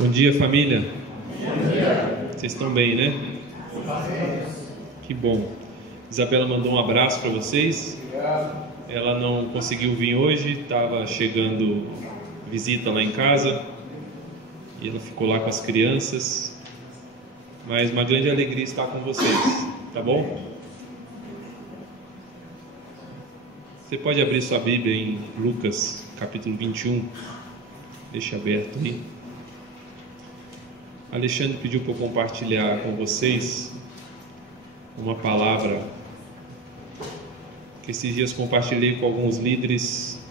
Bom dia, família. Bom dia. Vocês estão bem, né? Que bom. Isabela mandou um abraço para vocês. Obrigado. Ela não conseguiu vir hoje, estava chegando visita lá em casa e ela ficou lá com as crianças. Mas uma grande alegria estar com vocês, tá bom? Você pode abrir sua Bíblia em Lucas, capítulo 21. Deixa aberto aí. Alexandre pediu para eu compartilhar com vocês uma palavra que esses dias compartilhei com alguns líderes.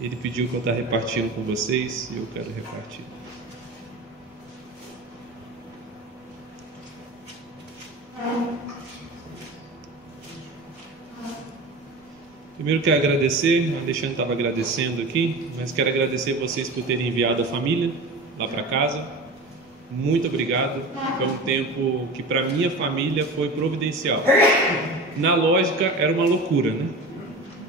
Ele pediu para eu estar repartindo com vocês e eu quero repartir. Primeiro quero agradecer, o Alexandre estava agradecendo aqui, mas quero agradecer vocês por terem enviado a família lá para casa. Muito obrigado, foi um tempo que para minha família foi providencial. Na lógica era uma loucura, né?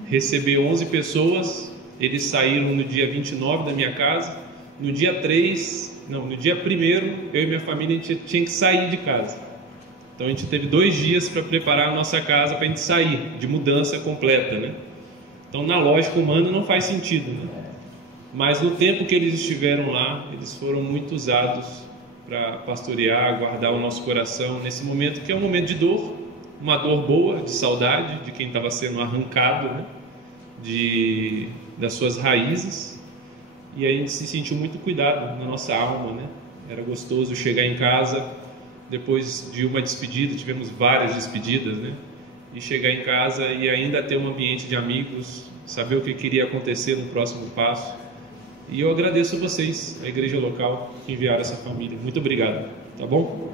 Receber 11 pessoas, eles saíram no dia 29 da minha casa, no dia 1º, eu e minha família tinha que sair de casa. Então a gente teve 2 dias para preparar a nossa casa para a gente sair, de mudança completa, né? Então na lógica humana não faz sentido, né? Mas no tempo que eles estiveram lá, eles foram muito usados para pastorear, guardar o nosso coração nesse momento que é um momento de dor, uma dor boa, de saudade de quem estava sendo arrancado, né? Das suas raízes, e aí a gente se sentiu muito cuidado na nossa alma, né? Era gostoso chegar em casa depois de uma despedida, tivemos várias despedidas, né? E chegar em casa e ainda ter um ambiente de amigos, saber o que queria acontecer no próximo passo. E eu agradeço a vocês, a igreja local, que enviaram essa família. Muito obrigado, tá bom?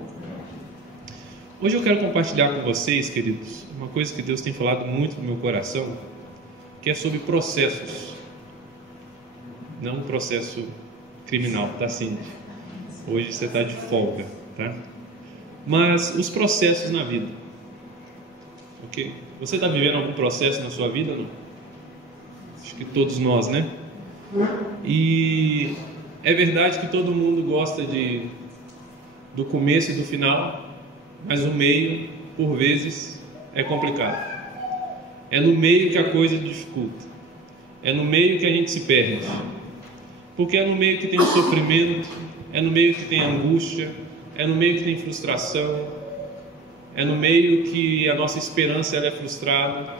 Hoje eu quero compartilhar com vocês, queridos, uma coisa que Deus tem falado muito no meu coração, que é sobre processos. Não um processo criminal, tá, Cindy? Hoje você está de folga, tá? Mas os processos na vida, ok? Você está vivendo algum processo na sua vida? Não? Acho que todos nós, né? E é verdade que todo mundo gosta do começo e do final, mas o meio, por vezes, é complicado. É no meio que a coisa dificulta, é no meio que a gente se perde, porque é no meio que tem o sofrimento, é no meio que tem a angústia, é no meio que tem frustração, é no meio que a nossa esperança ela é frustrada.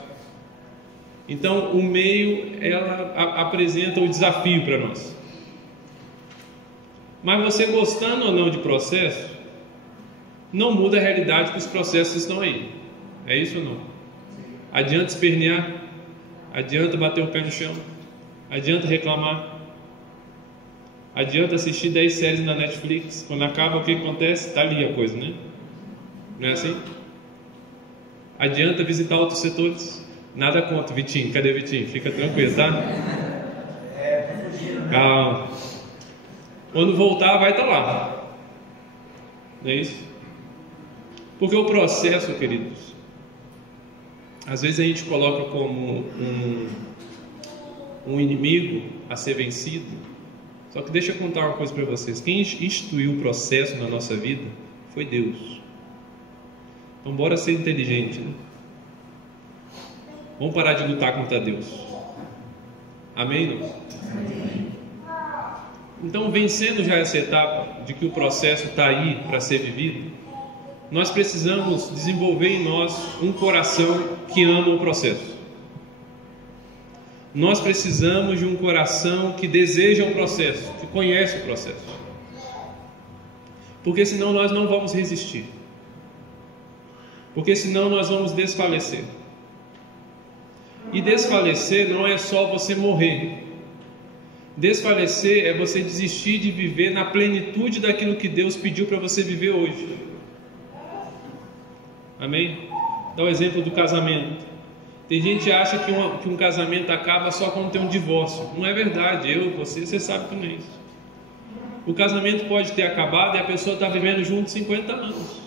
Então o meio ela apresenta o desafio para nós. Mas você gostando ou não de processo, não muda a realidade que os processos estão aí. É isso ou não? Adianta espernear, adianta bater o pé no chão, adianta reclamar, adianta assistir 10 séries na Netflix. Quando acaba, o que acontece? Está ali a coisa, né? Não é assim? Adianta visitar outros setores. Nada contra, Vitinho. Cadê Vitinho? Fica tranquilo, tá? Calma. Quando voltar, vai estar lá. Não é isso? Porque o processo, queridos, às vezes a gente coloca como um inimigo a ser vencido. Só que deixa eu contar uma coisa para vocês. Quem instituiu o processo na nossa vida foi Deus. Então bora ser inteligente, né? Vamos parar de lutar contra Deus. Amém? Não? Amém. Então, vencendo já essa etapa de que o processo está aí para ser vivido, nós precisamos desenvolver em nós um coração que ama o processo. Nós precisamos de um coração que deseja o processo, que conhece o processo. Porque senão nós não vamos resistir. Porque senão nós vamos desfalecer. E desfalecer não é só você morrer. Desfalecer é você desistir de viver na plenitude daquilo que Deus pediu para você viver hoje. Amém? Dá o exemplo do casamento. Tem gente que acha que um casamento acaba só quando tem um divórcio. Não é verdade. Você sabe que não é isso. O casamento pode ter acabado e a pessoa está vivendo junto 50 anos.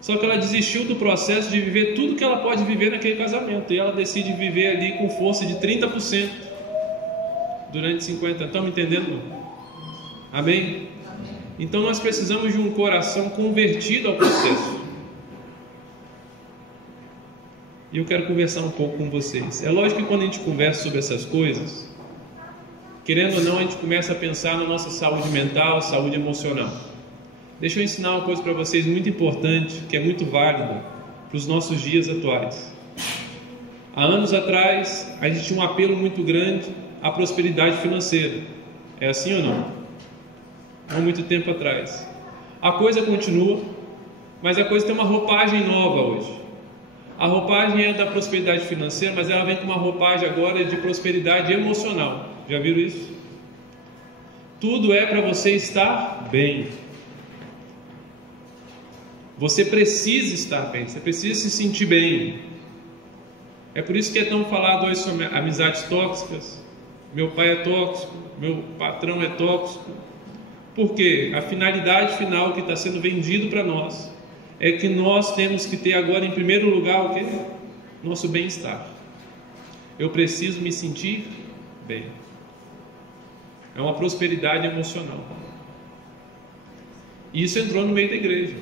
Só que ela desistiu do processo de viver tudo que ela pode viver naquele casamento. E ela decide viver ali com força de 30%. durante 50 anos. Estão me entendendo? Amém? Então nós precisamos de um coração convertido ao processo. E eu quero conversar um pouco com vocês. É lógico que quando a gente conversa sobre essas coisas, querendo ou não, a gente começa a pensar na nossa saúde mental, saúde emocional. Deixa eu ensinar uma coisa para vocês muito importante, que é muito válida para os nossos dias atuais. Há anos atrás, a gente tinha um apelo muito grande à prosperidade financeira. É assim ou não? Há muito tempo atrás. A coisa continua, mas a coisa tem uma roupagem nova hoje. A roupagem é da prosperidade financeira, mas ela vem com uma roupagem agora de prosperidade emocional. Já viram isso? Tudo é para você estar bem. Você precisa estar bem, você precisa se sentir bem. É por isso que é tão falado hoje sobre amizades tóxicas. Meu pai é tóxico, meu patrão é tóxico. Porque a finalidade final que está sendo vendido para nós é que nós temos que ter agora em primeiro lugar o quê? Nosso bem-estar. Eu preciso me sentir bem. É uma prosperidade emocional. E isso entrou no meio da igreja.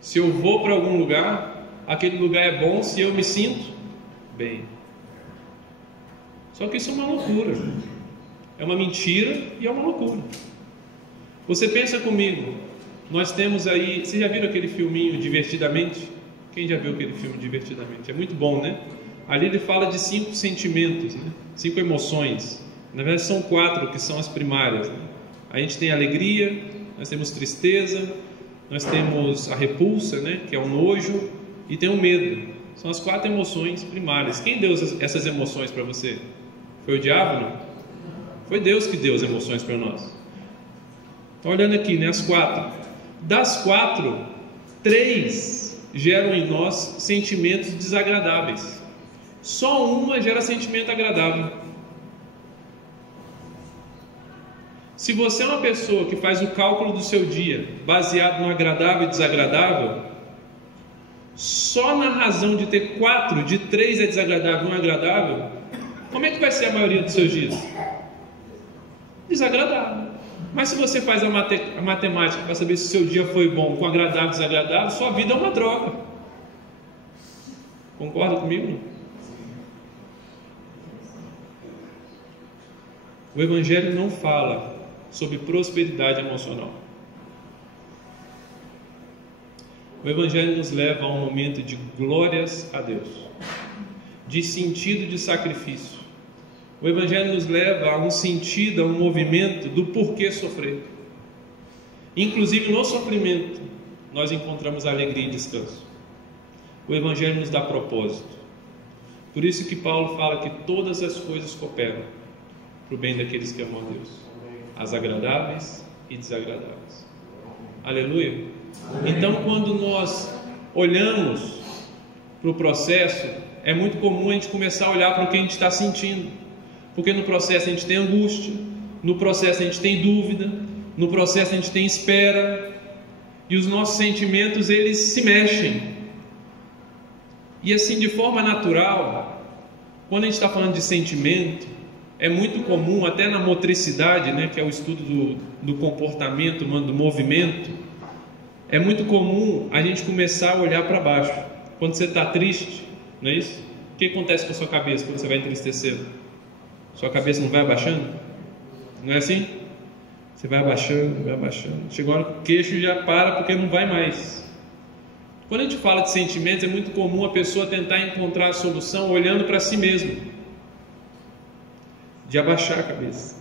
Se eu vou para algum lugar, aquele lugar é bom se eu me sinto bem. Só que isso é uma loucura. É uma mentira e é uma loucura. Você pensa comigo, nós temos aí... Vocês já viram aquele filminho Divertidamente? Quem já viu aquele filme Divertidamente? É muito bom, né? Ali ele fala de 5 sentimentos, né? 5 emoções. Na verdade são 4 que são as primárias, né? A gente tem alegria, nós temos tristeza, nós temos a repulsa, né? Que é o nojo, e tem o medo. São as 4 emoções primárias. Quem deu essas emoções para você? Foi o diabo, não? Foi Deus que deu as emoções para nós. Está olhando aqui, né? As 4. Das 4, 3 geram em nós sentimentos desagradáveis. Só uma gera sentimento agradável. Se você é uma pessoa que faz o cálculo do seu dia baseado no agradável e desagradável, só na razão de ter 4, de 3 é desagradável e 1 é agradável, como é que vai ser a maioria dos seus dias? Desagradável. Mas se você faz a matemática para saber se o seu dia foi bom com agradável e desagradável, sua vida é uma droga. Concorda comigo? O Evangelho não fala sobre prosperidade emocional. O Evangelho nos leva a um momento de glórias a Deus, de sentido de sacrifício. O Evangelho nos leva a um sentido, a um movimento do porquê sofrer. Inclusive no sofrimento nós encontramos alegria e descanso. O Evangelho nos dá propósito. Por isso que Paulo fala que todas as coisas cooperam para o bem daqueles que amam a Deus, as agradáveis e desagradáveis. Aleluia. Então quando nós olhamos para o processo, é muito comum a gente começar a olhar para o que a gente está sentindo. Porque no processo a gente tem angústia, no processo a gente tem dúvida, no processo a gente tem espera, e os nossos sentimentos eles se mexem. E assim, de forma natural, quando a gente está falando de sentimento, é muito comum, até na motricidade, né, que é o estudo do comportamento humano, do movimento, é muito comum a gente começar a olhar para baixo. Quando você está triste, não é isso? O que acontece com a sua cabeça quando você vai entristecendo? Sua cabeça não vai abaixando? Não é assim? Você vai abaixando, vai abaixando. Chegou a hora que o queixo já para porque não vai mais. Quando a gente fala de sentimentos, é muito comum a pessoa tentar encontrar a solução olhando para si mesmo. De abaixar a cabeça,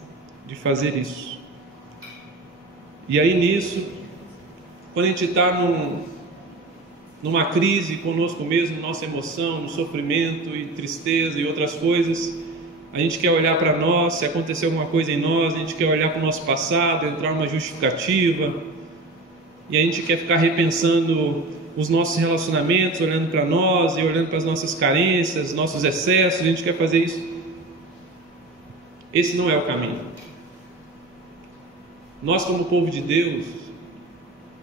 de fazer isso. E aí nisso, quando a gente está numa crise conosco mesmo, nossa emoção, no sofrimento e tristeza e outras coisas, a gente quer olhar para nós, se aconteceu alguma coisa em nós, a gente quer olhar para o nosso passado, entrar numa justificativa, e a gente quer ficar repensando os nossos relacionamentos, olhando para nós e olhando para as nossas carências, nossos excessos, a gente quer fazer isso. Esse não é o caminho. Nós, como povo de Deus,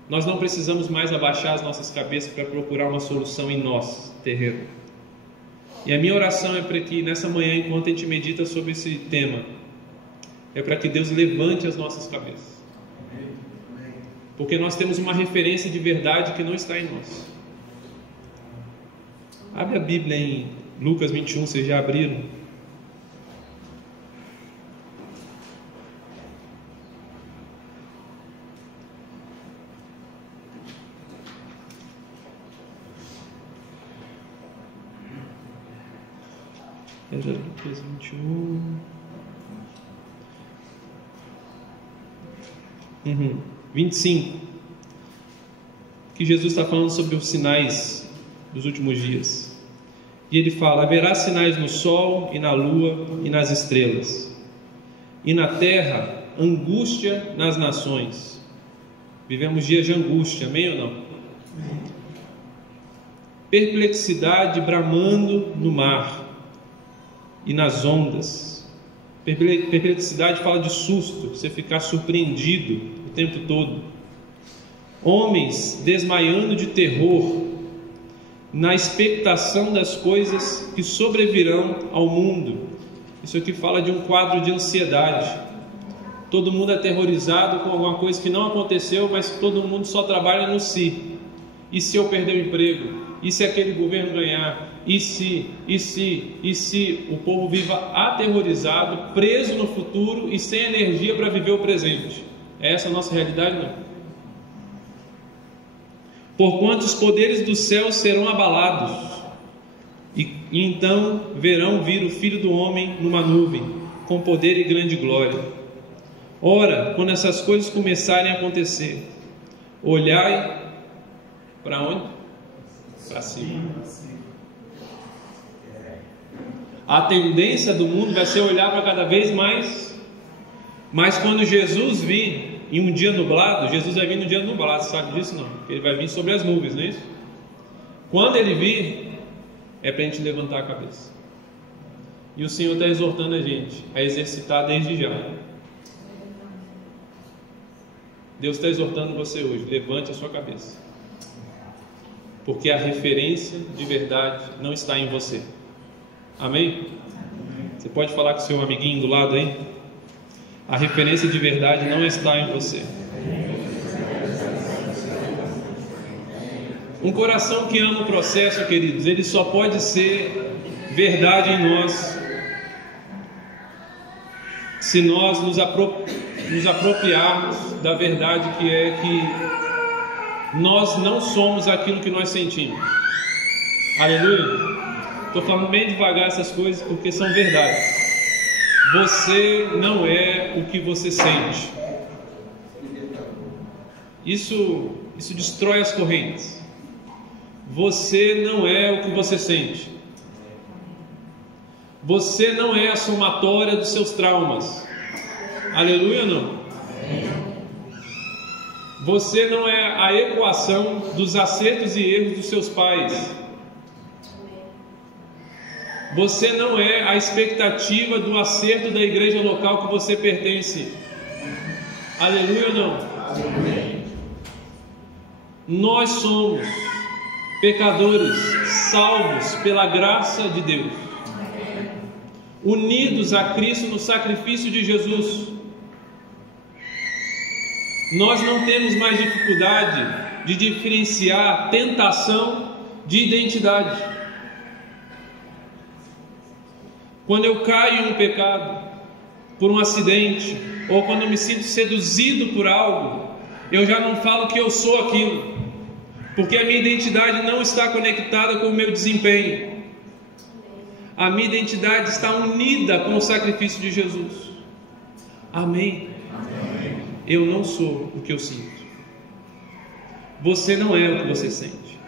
nós não precisamos mais abaixar as nossas cabeças para procurar uma solução em nós, terreno. E a minha oração é para que nessa manhã, enquanto a gente medita sobre esse tema, é para que Deus levante as nossas cabeças. Porque nós temos uma referência de verdade que não está em nós. Abre a Bíblia em Lucas 21, vocês já abriram? Era Lucas 21. 25. Que Jesus está falando sobre os sinais dos últimos dias. E ele fala: haverá sinais no sol e na lua e nas estrelas, e na terra angústia nas nações. Vivemos dias de angústia, amém ou não? Perplexidade bramando no mar e nas ondas. Perplexidade fala de susto, você ficar surpreendido o tempo todo. Homens desmaiando de terror, na expectação das coisas que sobrevirão ao mundo. Isso aqui fala de um quadro de ansiedade. Todo mundo aterrorizado com alguma coisa que não aconteceu, mas todo mundo só trabalha no si. E se eu perder o emprego? E se aquele governo ganhar? E se? O povo viva aterrorizado, preso no futuro e sem energia para viver o presente. É essa a nossa realidade, não? Porquanto os poderes do céu serão abalados, e então verão vir o Filho do Homem numa nuvem, com poder e grande glória. Ora, quando essas coisas começarem a acontecer, olhai para onde? Para cima. A tendência do mundo vai ser olhar para cada vez mais. Mas quando Jesus vir em um dia nublado, Jesus vai vir no dia nublado, você sabe disso não? Ele vai vir sobre as nuvens, não é isso? Quando ele vir, é para a gente levantar a cabeça. E o Senhor está exortando a gente a exercitar desde já. Deus está exortando você hoje: levante a sua cabeça, porque a referência de verdade não está em você. Amém? Você pode falar com o seu amiguinho do lado aí? A referência de verdade não está em você. Um coração que ama o processo, queridos, ele só pode ser verdade em nós se nós nos apropriarmos da verdade, que é que nós não somos aquilo que nós sentimos. Aleluia. Estou falando bem devagar essas coisas porque são verdades. Você não é o que você sente. Isso destrói as correntes. Você não é o que você sente. Você não é a somatória dos seus traumas. Aleluia ou não? Você não é a equação dos acertos e erros dos seus pais. Você não é a expectativa do acerto da igreja local que você pertence. Aleluia ou não? Amém. Nós somos pecadores salvos pela graça de Deus, unidos a Cristo no sacrifício de Jesus. Nós não temos mais dificuldade de diferenciar tentação de identidade. Quando eu caio em um pecado, por um acidente, ou quando eu me sinto seduzido por algo, eu já não falo que eu sou aquilo, porque a minha identidade não está conectada com o meu desempenho. A minha identidade está unida com o sacrifício de Jesus. Amém? Amém. Eu não sou o que eu sinto. Você não é o que você sente.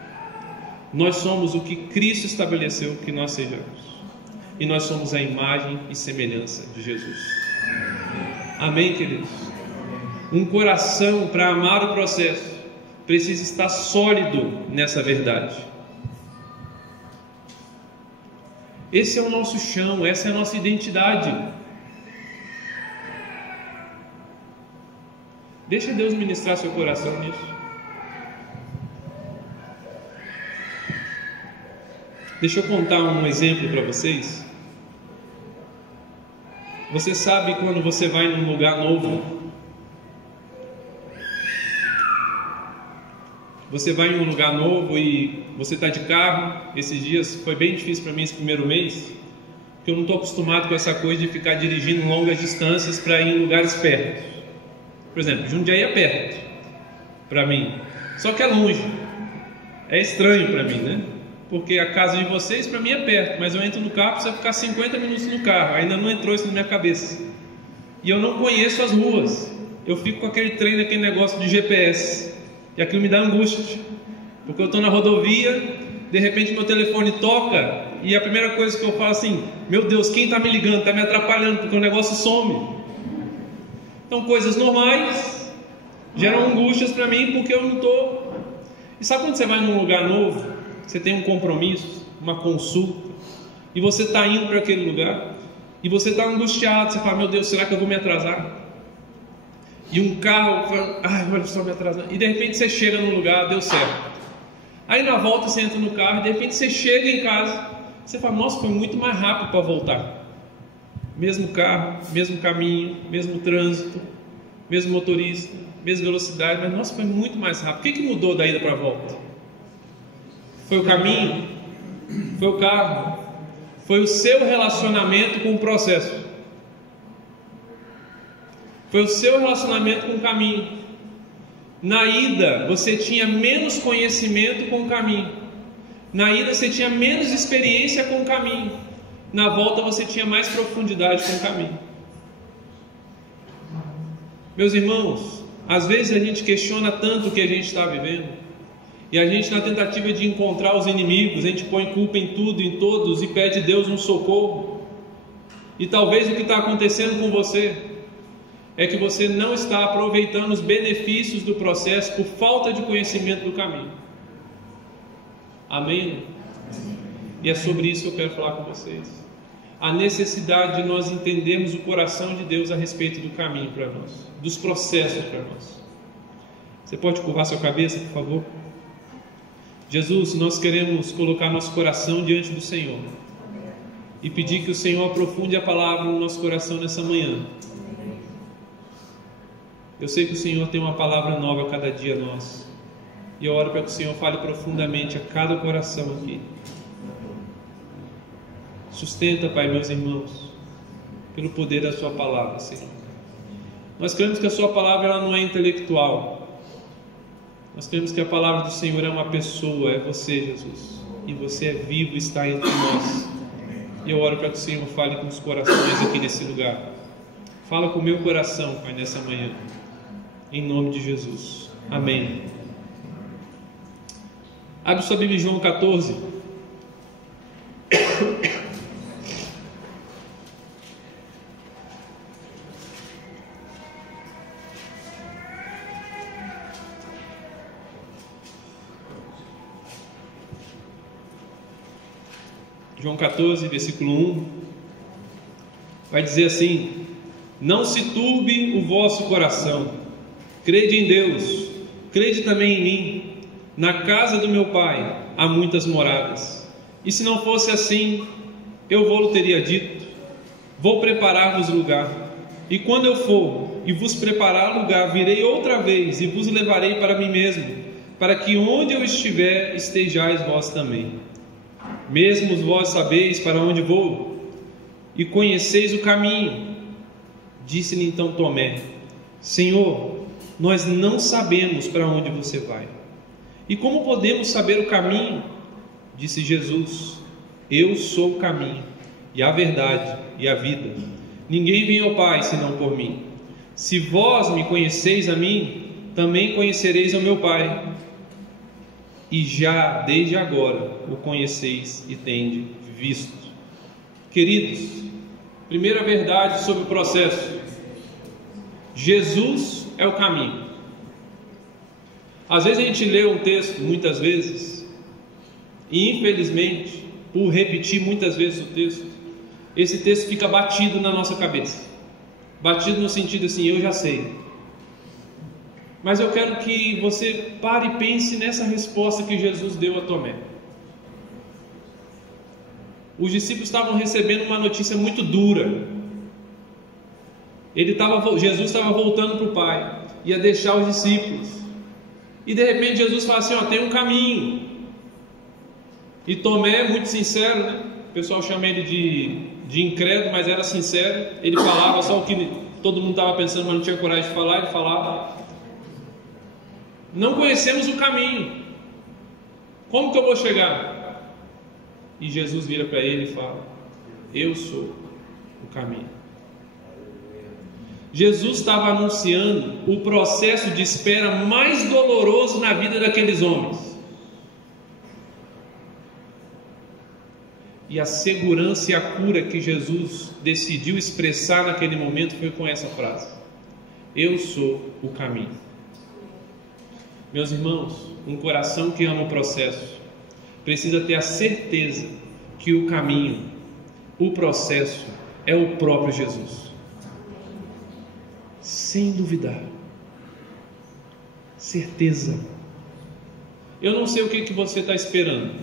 Nós somos o que Cristo estabeleceu que nós sejamos. E nós somos a imagem e semelhança de Jesus. Amém, queridos? Um coração para amar o processo precisa estar sólido nessa verdade. Esse é o nosso chão, essa é a nossa identidade. Deixa Deus ministrar seu coração nisso. Deixa eu contar um exemplo para vocês. Você sabe quando você vai num lugar novo, você vai em um lugar novo e você está de carro. Esses dias foi bem difícil para mim esse primeiro mês, porque eu não estou acostumado com essa coisa de ficar dirigindo longas distâncias para ir em lugares perto. Por exemplo, Jundiaí é perto para mim, só que é longe. É estranho para mim, né? Porque a casa de vocês para mim é perto, mas eu entro no carro, precisa ficar 50 minutos no carro. Ainda não entrou isso na minha cabeça. E eu não conheço as ruas. Eu fico com aquele trem, aquele negócio de GPS. E aquilo me dá angústia. Porque eu estou na rodovia, de repente meu telefone toca e a primeira coisa que eu falo assim: meu Deus, quem está me ligando? Está me atrapalhando, porque o negócio some. Então coisas normais geram angústias para mim, porque eu não estou... E sabe quando você vai num lugar novo? Você tem um compromisso, uma consulta, e você está indo para aquele lugar, e você está angustiado, você fala: meu Deus, será que eu vou me atrasar? E um carro fala: ai, olha só, me atrasando. E de repente você chega num lugar, deu certo. Aí na volta você entra no carro, e de repente você chega em casa, você fala: nossa, foi muito mais rápido para voltar. Mesmo carro, mesmo caminho, mesmo trânsito, mesmo motorista, mesma velocidade, mas nossa, foi muito mais rápido. O que mudou da ida para a volta? Foi o caminho? Foi o carro? Foi o seu relacionamento com o processo? Foi o seu relacionamento com o caminho? Na ida você tinha menos conhecimento com o caminho. Na ida você tinha menos experiência com o caminho. Na volta você tinha mais profundidade com o caminho. Meus irmãos, às vezes a gente questiona tanto o que a gente está vivendo, e a gente, na tentativa de encontrar os inimigos, a gente põe culpa em tudo e em todos e pede a Deus um socorro. E talvez o que está acontecendo com você é que você não está aproveitando os benefícios do processo por falta de conhecimento do caminho. Amém? E é sobre isso que eu quero falar com vocês. A necessidade de nós entendermos o coração de Deus a respeito do caminho para nós, dos processos para nós. Você pode curvar sua cabeça, por favor? Jesus, nós queremos colocar nosso coração diante do Senhor e pedir que o Senhor aprofunde a palavra no nosso coração nessa manhã. Eu sei que o Senhor tem uma palavra nova a cada dia nosso, e eu oro para que o Senhor fale profundamente a cada coração aqui. Sustenta, Pai, meus irmãos, pelo poder da sua palavra, Senhor. Nós cremos que a sua palavra ela não é intelectual. Nós cremos que a palavra do Senhor é uma pessoa, é você, Jesus, e você é vivo e está entre nós. E eu oro para que o Senhor fale com os corações aqui nesse lugar. Fala com o meu coração, Pai, nessa manhã, em nome de Jesus, amém. Abre sua Bíblia em João 14. João 14, versículo 1, vai dizer assim: não se turbe o vosso coração, crede em Deus, crede também em mim. Na casa do meu Pai há muitas moradas, e se não fosse assim, eu vou-lo teria dito, vou preparar-vos lugar, e quando eu for e vos preparar lugar, virei outra vez e vos levarei para mim mesmo, para que onde eu estiver, estejais vós também. Mesmo vós sabeis para onde vou, e conheceis o caminho. Disse-lhe então Tomé: Senhor, nós não sabemos para onde você vai, e como podemos saber o caminho? Disse Jesus: eu sou o caminho, e a verdade, e a vida. Ninguém vem ao Pai senão por mim. Se vós me conheceis a mim, também conhecereis ao meu Pai. E já desde agora o conheceis e tendes visto. Queridos, primeira verdade sobre o processo: Jesus é o caminho. Às vezes a gente lê um texto, muitas vezes, e infelizmente, por repetir muitas vezes o texto, esse texto fica batido na nossa cabeça. Batido no sentido assim: eu já sei. Mas eu quero que você pare e pense nessa resposta que Jesus deu a Tomé. os discípulos estavam recebendo uma notícia muito dura. Jesus estava voltando para o Pai, ia deixar os discípulos, e de repente Jesus fala assim: tem um caminho. E Tomé, muito sincero, né? O pessoal chama ele de incrédulo, mas era sincero. Ele falava só o que todo mundo estava pensando, mas não tinha coragem de falar. Ele falava: não conhecemos o caminho, como que eu vou chegar? E Jesus vira para ele e fala: eu sou o caminho. Jesus estava anunciando o processo de espera mais doloroso na vida daqueles homens. E a segurança e a cura que Jesus decidiu expressar naquele momento foi com essa frase: eu sou o caminho. Meus irmãos, um coração que ama o processo precisa ter a certeza que o caminho, o processo, é o próprio Jesus. Sem duvidar. Certeza. Eu não sei o que você está esperando.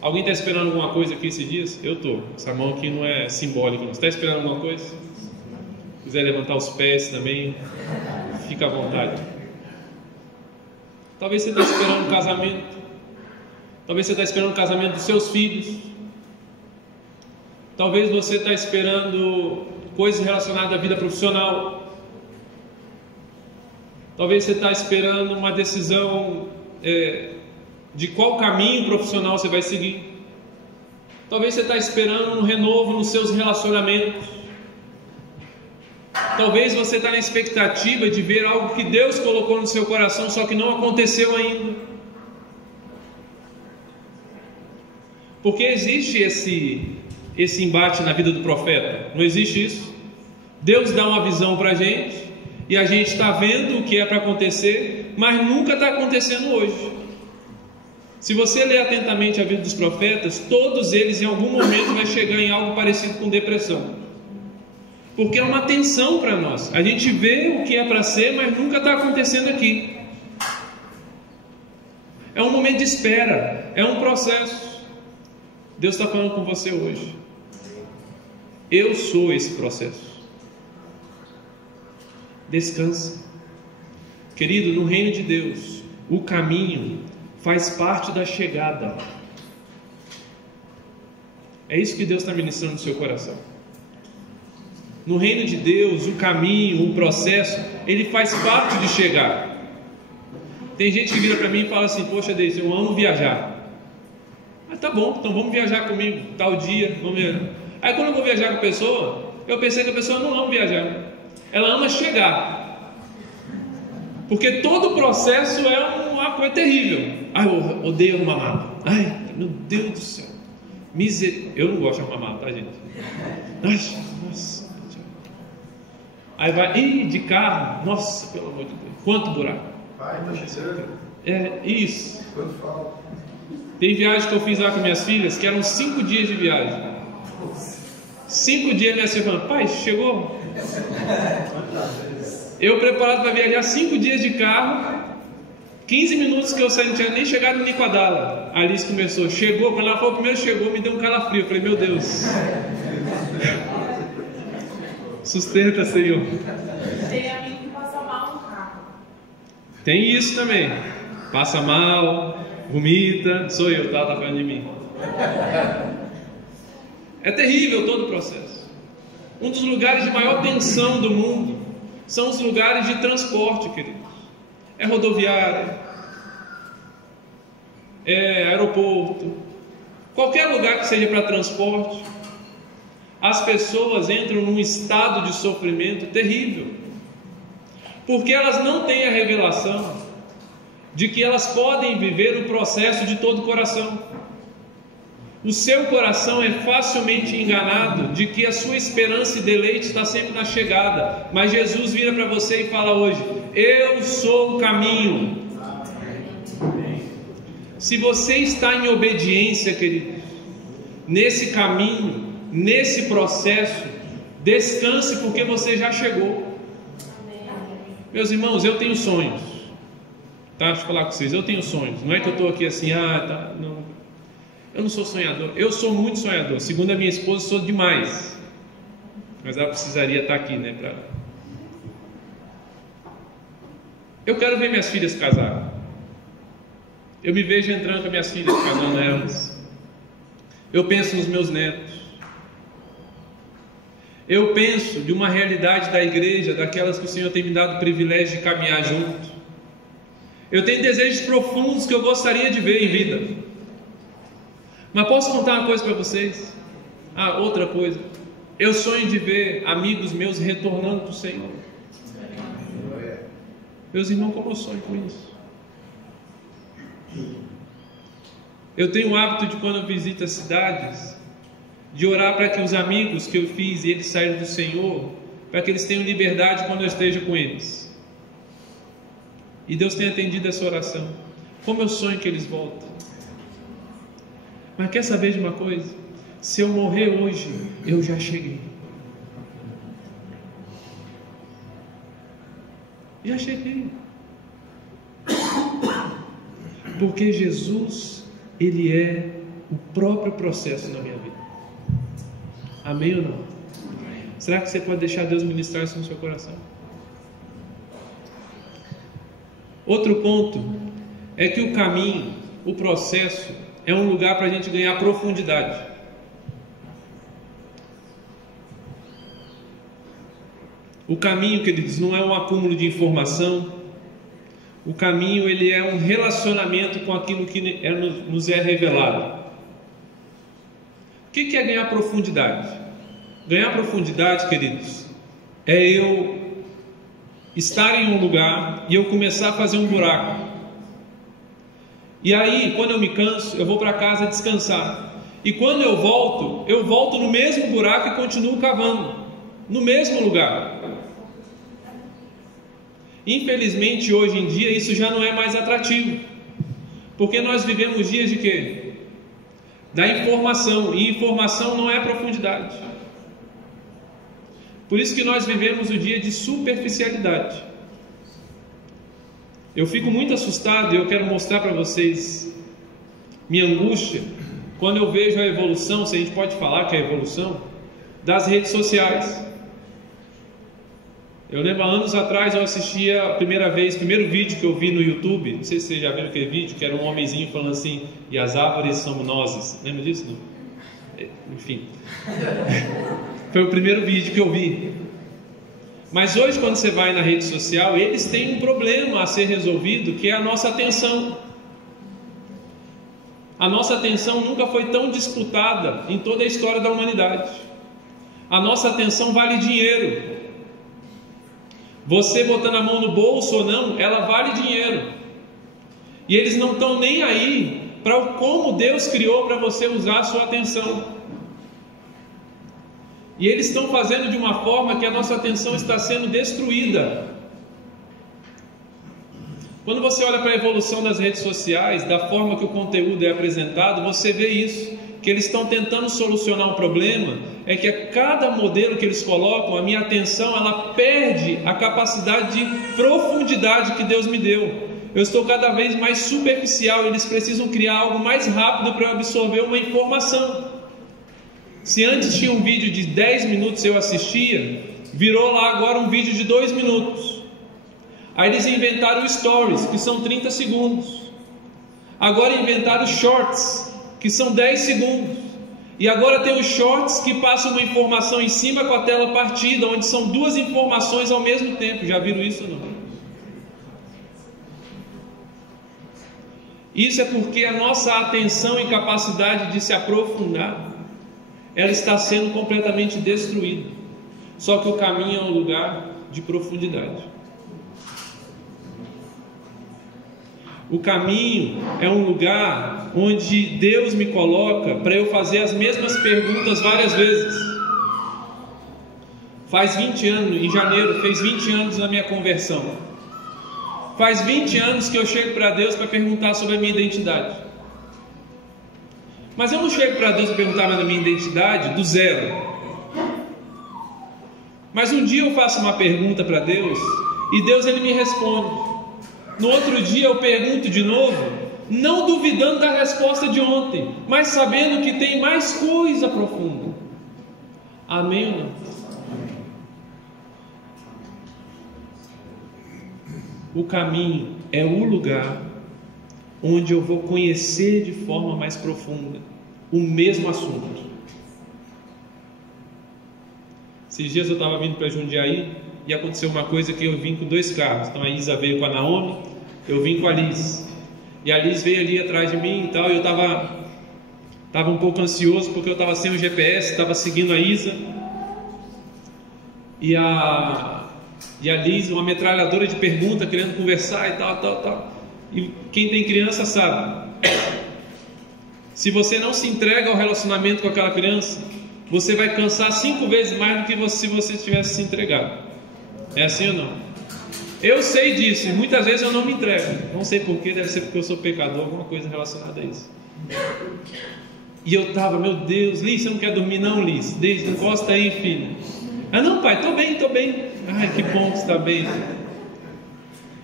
Alguém está esperando alguma coisa aqui esses dias? Eu estou. Essa mão aqui não é simbólica. Você está esperando alguma coisa? Se quiser levantar os pés também, fica à vontade. Talvez você está esperando um casamento. Talvez você está esperando o casamento dos seus filhos. Talvez você está esperando coisas relacionadas à vida profissional. Talvez você está esperando uma decisão de qual caminho profissional você vai seguir. Talvez você está esperando um renovo nos seus relacionamentos. Talvez você está na expectativa de ver algo que Deus colocou no seu coração, só que não aconteceu ainda. Porque existe esse embate na vida do profeta. Não existe isso? Deus dá uma visão para a gente, e a gente está vendo o que é para acontecer, mas nunca está acontecendo hoje. Se você ler atentamente a vida dos profetas, todos eles em algum momento vai chegar em algo parecido com depressão. Porque é uma tensão para nós. A gente vê o que é para ser, mas nunca está acontecendo aqui. É um momento de espera, é um processo. Deus está falando com você hoje. Eu sou esse processo. Descansa. Querido, no reino de Deus, o caminho faz parte da chegada. É isso que Deus está ministrando no seu coração. No reino de Deus, o caminho, o processo, ele faz parte de chegar. Tem gente que vira para mim e fala assim: poxa Deus, eu amo viajar. Ah, tá bom, então vamos viajar comigo, tal dia, vamos viajar. Aí quando eu vou viajar com a pessoa, eu pensei que a pessoa não ama viajar, ela ama chegar. Porque todo o processo é uma coisa terrível. Ai, eu odeio arrumar mala. Ai, meu Deus do céu. Eu não gosto de arrumar mala, tá, gente? Ai, nossa. Aí vai, de carro, nossa, pelo amor de Deus, quanto buraco. Pai, tá chegando? Isso. Quanto falta? Tem viagem que eu fiz lá com minhas filhas, que eram 5 dias de viagem. 5 dias minha filha falando: pai, chegou? Eu preparado para viajar 5 dias de carro. 15 minutos que eu saí, não tinha nem chegado em Nicoadala. A Alice começou, chegou, quando ela falou primeiro chegou, me deu um calafrio. Eu falei: meu Deus, sustenta, Senhor. Tem amigo que passa mal no carro. Tem isso também. Passa mal, vomita. Sou eu, tá falando de mim. É terrível todo o processo. Um dos lugares de maior tensão do mundo são os lugares de transporte, queridos. É rodoviária, é aeroporto, qualquer lugar que seja para transporte. As pessoas entram num estado de sofrimento terrível, porque elas não têm a revelação de que elas podem viver o processo de todo o coração. O seu coração é facilmente enganado de que a sua esperança e deleite está sempre na chegada. Mas Jesus vira para você e fala hoje: eu sou o caminho. Se você está em obediência, querido, nesse caminho, nesse processo, descanse, porque você já chegou. Meus irmãos, eu tenho sonhos, tá? Deixa eu falar com vocês, eu tenho sonhos. Não é que eu estou aqui assim, não. Eu não sou sonhador. Eu sou muito sonhador. Segundo a minha esposa, sou demais. Mas ela precisaria estar aqui, né? Eu quero ver minhas filhas casar. Eu me vejo entrando com minhas filhas, casando elas. Eu penso nos meus netos. Eu penso de uma realidade da igreja, daquelas que o Senhor tem me dado o privilégio de caminhar junto. Eu tenho desejos profundos que eu gostaria de ver em vida. Mas posso contar uma coisa para vocês? Outra coisa. Eu sonho de ver amigos meus retornando para o Senhor. Meus irmãos, como eu sonho com isso? Eu tenho o hábito de, quando eu visito as cidades, de orar para que os amigos que eu fiz e eles saíram do Senhor, para que eles tenham liberdade quando eu esteja com eles. E Deus tem atendido essa oração. Como eu sonho que eles voltem. Mas quer saber de uma coisa? Se eu morrer hoje, eu já cheguei. Já cheguei. Porque Jesus, Ele é o próprio processo na minha vida. Amém ou não? Será que você pode deixar Deus ministrar isso no seu coração? Outro ponto é que o caminho, o processo, é um lugar para a gente ganhar profundidade. O caminho, queridos, não é um acúmulo de informação. O caminho, ele é um relacionamento com aquilo que nos é revelado. O que é ganhar profundidade? Ganhar profundidade, queridos, é eu estar em um lugar e eu começar a fazer um buraco. E aí, quando eu me canso, eu vou para casa descansar. E quando eu volto no mesmo buraco e continuo cavando, no mesmo lugar. Infelizmente, hoje em dia, isso já não é mais atrativo. Porque nós vivemos dias de quê? Da informação. E informação não é profundidade. Por isso que nós vivemos o dia de superficialidade. Eu fico muito assustado e eu quero mostrar para vocês minha angústia quando eu vejo a evolução, se a gente pode falar que é a evolução, das redes sociais. Eu lembro, há anos atrás, eu assistia o primeiro vídeo que eu vi no YouTube, não sei se vocês já viram aquele vídeo, que era um homenzinho falando assim, e as árvores são nozes. Lembra disso? Não? Enfim. Foi o primeiro vídeo que eu vi. Mas hoje, quando você vai na rede social, eles têm um problema a ser resolvido, que é a nossa atenção. A nossa atenção nunca foi tão disputada em toda a história da humanidade. A nossa atenção vale dinheiro. Você botando a mão no bolso ou não, ela vale dinheiro. E eles não estão nem aí para como Deus criou para você usar a sua atenção. E eles estão fazendo de uma forma que a nossa atenção está sendo destruída. Quando você olha para a evolução das redes sociais, da forma que o conteúdo é apresentado, você vê isso, que eles estão tentando solucionar um problema, é que a cada modelo que eles colocam, a minha atenção, ela perde a capacidade de profundidade que Deus me deu. Eu estou cada vez mais superficial, eles precisam criar algo mais rápido para eu absorver uma informação. Se antes tinha um vídeo de 10 minutos eu assistia, virou lá agora um vídeo de 2 minutos. Aí eles inventaram stories, que são 30 segundos. Agora inventaram shorts, que são 10 segundos. E agora tem os shorts que passam uma informação em cima com a tela partida, onde são 2 informações ao mesmo tempo. Já viram isso ou não? Isso é porque a nossa atenção e capacidade de se aprofundar, ela está sendo completamente destruída. Só que o caminho é um lugar de profundidade. O caminho é um lugar onde Deus me coloca para eu fazer as mesmas perguntas várias vezes. Faz 20 anos, em janeiro, fez 20 anos na minha conversão. Faz 20 anos que eu chego para Deus para perguntar sobre a minha identidade. Mas eu não chego para Deus para perguntar da minha identidade do zero. Mas um dia eu faço uma pergunta para Deus e Deus ele me responde. No outro dia eu pergunto de novo não duvidando da resposta de ontem, mas sabendo que tem mais coisa profunda. Amém ou não? O caminho é o lugar onde eu vou conhecer de forma mais profunda o mesmo assunto. Esses dias eu estava vindo para Jundiaí e aconteceu uma coisa que eu vim com 2 carros. Então a Isa veio com a Naomi, eu vim com a Liz. E a Liz veio ali atrás de mim e tal, e eu estava um pouco ansioso porque eu estava sem o GPS, estava seguindo a Isa. E a Liz, uma metralhadora de perguntas, querendo conversar e tal. E quem tem criança sabe, se você não se entrega ao relacionamento com aquela criança, você vai cansar 5 vezes mais do que se você tivesse se entregado. É assim ou não? Eu sei disso e muitas vezes eu não me entrego. Não sei porquê, deve ser porque eu sou pecador, alguma coisa relacionada a isso. E eu estava, meu Deus, Liz, você não quer dormir não, Liz? Encosta aí, filha. Ah não, pai, estou bem. Ai, que bom que você está bem.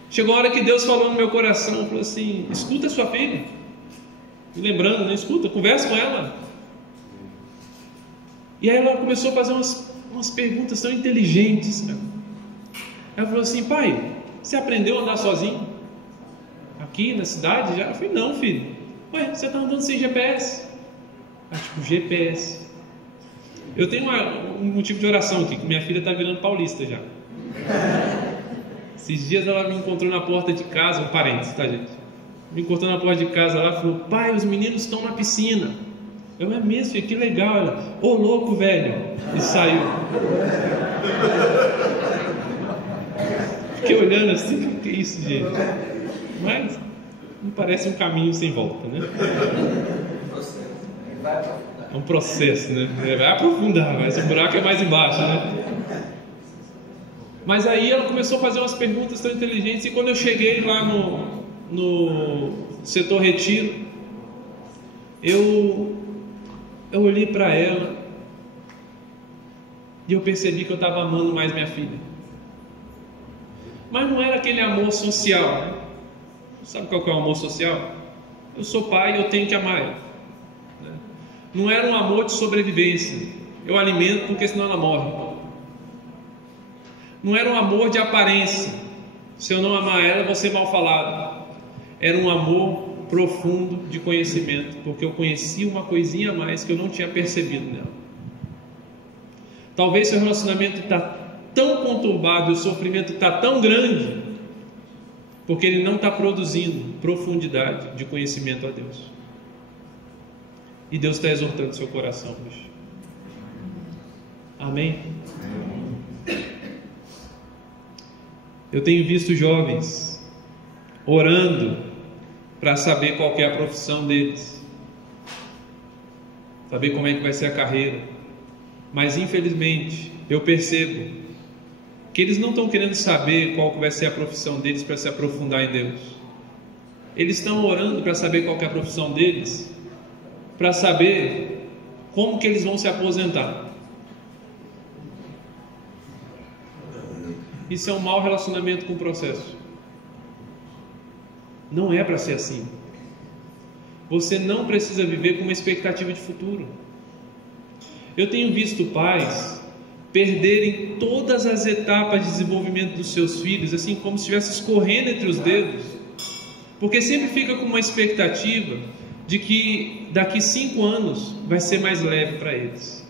Chegou a hora que Deus falou no meu coração, falou assim: escuta a sua filha. E lembrando, né? Escuta, conversa com ela. E aí ela começou a fazer umas perguntas tão inteligentes, cara. Ela falou assim: pai, você aprendeu a andar sozinho? Aqui na cidade já? Eu falei: não, filho. Ué, você está andando sem GPS? GPS. Eu tenho um motivo de oração aqui, que minha filha está virando paulista já. Esses dias ela me encontrou na porta de casa, um parênteses, tá, gente? Me encontrou na porta de casa lá e falou: pai, os meninos estão na piscina. Eu: é mesmo, filho, que legal. Ela: ô louco, velho. E saiu. Fiquei olhando assim: o que é isso, gente? Mas não parece um caminho sem volta, né? É um processo, né? Vai aprofundar, mas o buraco é mais embaixo, né? Mas aí ela começou a fazer umas perguntas tão inteligentes. E quando eu cheguei lá no setor retiro, eu olhei para ela e eu percebi que eu estava amando mais minha filha. Mas não era aquele amor social, né? Sabe qual que é o amor social? Eu sou pai e eu tenho que amar ela, né? Não era um amor de sobrevivência. Eu alimento porque senão ela morre. Não era um amor de aparência. Se eu não amar ela, eu vou ser mal falado. Era um amor profundo de conhecimento, porque eu conhecia uma coisinha a mais que eu não tinha percebido nela. Talvez seu relacionamento está tão conturbado, o sofrimento está tão grande, porque ele não está produzindo profundidade de conhecimento a Deus. E Deus está exortando seu coração hoje. Amém? Eu tenho visto jovens orando para saber qual que é a profissão deles, saber como é que vai ser a carreira, mas infelizmente eu percebo que eles não estão querendo saber qual que vai ser a profissão deles para se aprofundar em Deus. Eles estão orando para saber qual que é a profissão deles, para saber como que eles vão se aposentar. Isso é um mau relacionamento com o processo. Não é para ser assim. Você não precisa viver com uma expectativa de futuro. Eu tenho visto pais perderem todas as etapas de desenvolvimento dos seus filhos, assim como se estivesse escorrendo entre os dedos, porque sempre fica com uma expectativa de que daqui 5 anos vai ser mais leve para eles.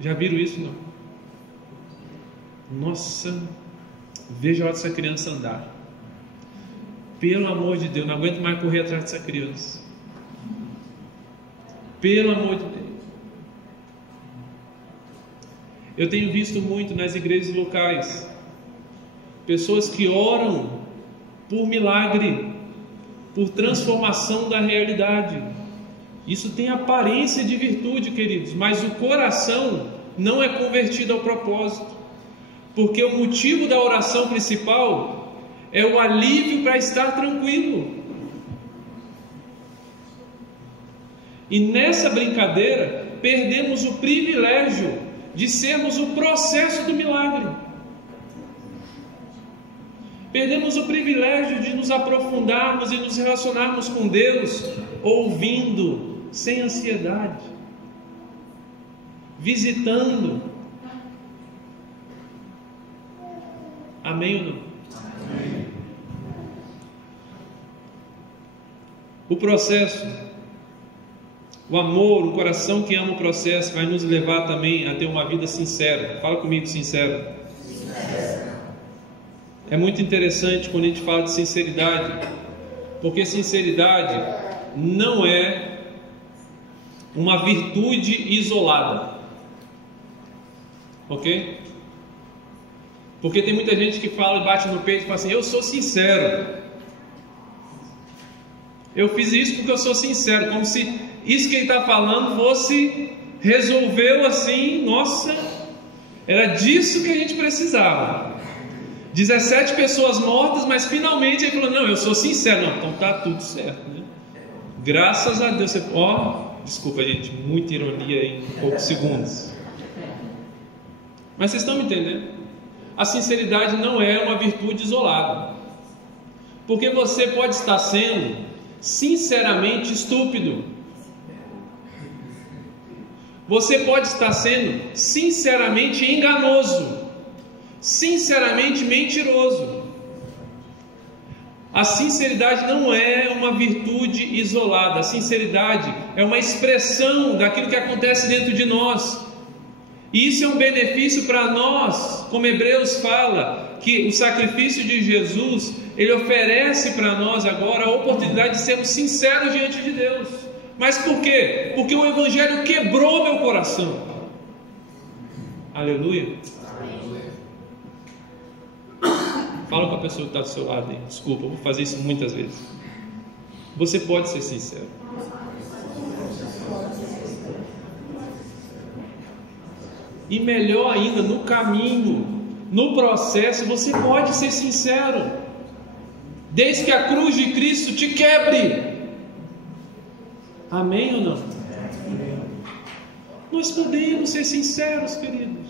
Já viram isso, não? Nossa, veja a hora dessa criança andar. Pelo amor de Deus, não aguento mais correr atrás dessa criança. Pelo amor de Deus. Eu tenho visto muito nas igrejas locais pessoas que oram por milagre, por transformação da realidade. Isso tem aparência de virtude, queridos, mas o coração não é convertido ao propósito. Porque o motivo da oração principal é o alívio para estar tranquilo. E nessa brincadeira, perdemos o privilégio de sermos o processo do milagre. Perdemos o privilégio de nos aprofundarmos e nos relacionarmos com Deus, ouvindo, sem ansiedade, visitando. Amém ou não? Amém. O processo, o amor, o coração que ama o processo vai nos levar também a ter uma vida sincera. Fala comigo, sincero. É muito interessante quando a gente fala de sinceridade, porque sinceridade não é uma virtude isolada, ok? Porque tem muita gente que fala e bate no peito e fala assim: eu sou sincero, eu fiz isso porque eu sou sincero, como se isso que ele está falando fosse, resolveu assim, nossa, era disso que a gente precisava. 17 pessoas mortas, mas finalmente ele falou: não, eu sou sincero. Não, então tá tudo certo, né? Graças a Deus. Desculpa, gente, muita ironia em poucos segundos. Mas vocês estão me entendendo? A sinceridade não é uma virtude isolada, porque você pode estar sendo sinceramente estúpido, você pode estar sendo sinceramente enganoso, sinceramente mentiroso. A sinceridade não é uma virtude isolada. A sinceridade é uma expressão daquilo que acontece dentro de nós. E isso é um benefício para nós, como Hebreus fala, que o sacrifício de Jesus, ele oferece para nós agora a oportunidade de sermos sinceros diante de Deus. Mas por quê? Porque o Evangelho quebrou meu coração. Aleluia. Fala com a pessoa que está do seu lado aí. Desculpa, eu vou fazer isso muitas vezes. Você pode ser sincero. E melhor ainda, no caminho, no processo, você pode ser sincero, desde que a cruz de Cristo te quebre. Amém ou não? Nós podemos ser sinceros, queridos.